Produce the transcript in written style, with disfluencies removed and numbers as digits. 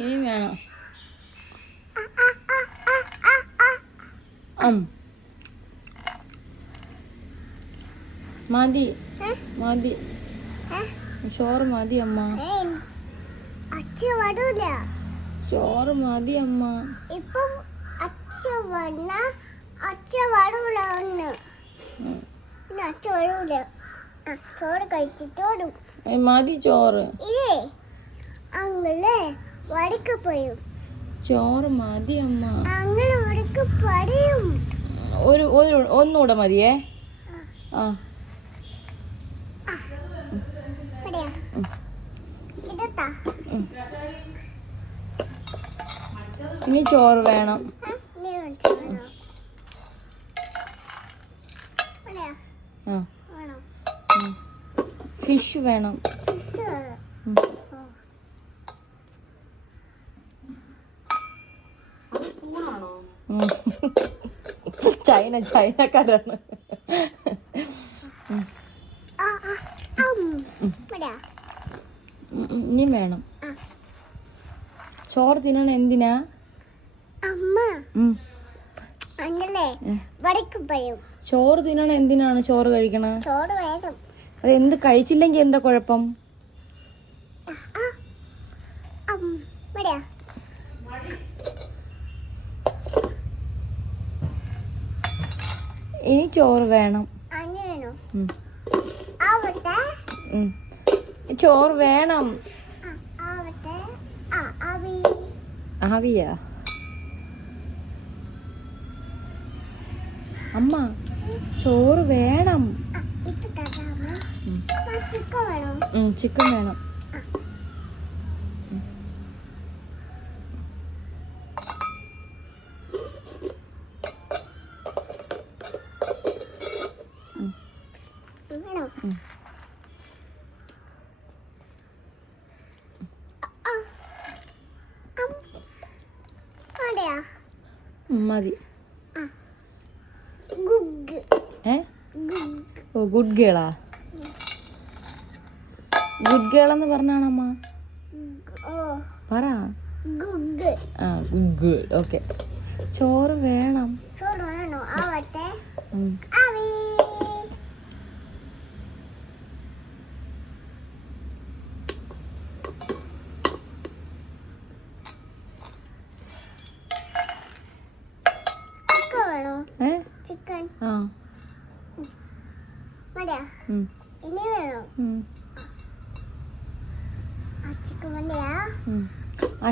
ഇനി വേണം. മതി മതി, ചോറ് മതി അമ്മ. ചോറ് മതി അമ്മ. ചോറ് കഴിച്ചിട്ടോടും മതി ചോറ്. അങ്ങനെ വടക്ക് പോയും ചോറ് മതി അമ്മ. അങ്ങനെ വടക്ക് പറയും. ഒന്നുകൂടെ മതിയേ. ആ ഇനി ചോറ് വേണം. ഫിഷ് വേണം. ചൈനക്കാരാണ്. ഇനി വേണം. ചോറ് തിന്നണ എന്തിനാ? ചോറ് തിന്നണ എന്തിനാണ്? ചോറ് കഴിക്കണ അത് എന്ത് കഴിച്ചില്ലെങ്കിൽ എന്താ കുഴപ്പം? ഇനി ചോറ് വേണം. ചോറ് വേണം. ആവിയാ അമ്മ? ചോറ് വേണം. ചിക്കൻ വേണം. മതി. ഓ ഗുഡ് ഗേളാ? ഗുഡ് ഗേളെന്ന് പറഞ്ഞാണമ്മ പറ. ആ ഗുഡ് ഗേൾ. ഓക്കെ. ചോറ് വേണം. ചിക്കൻ. ആ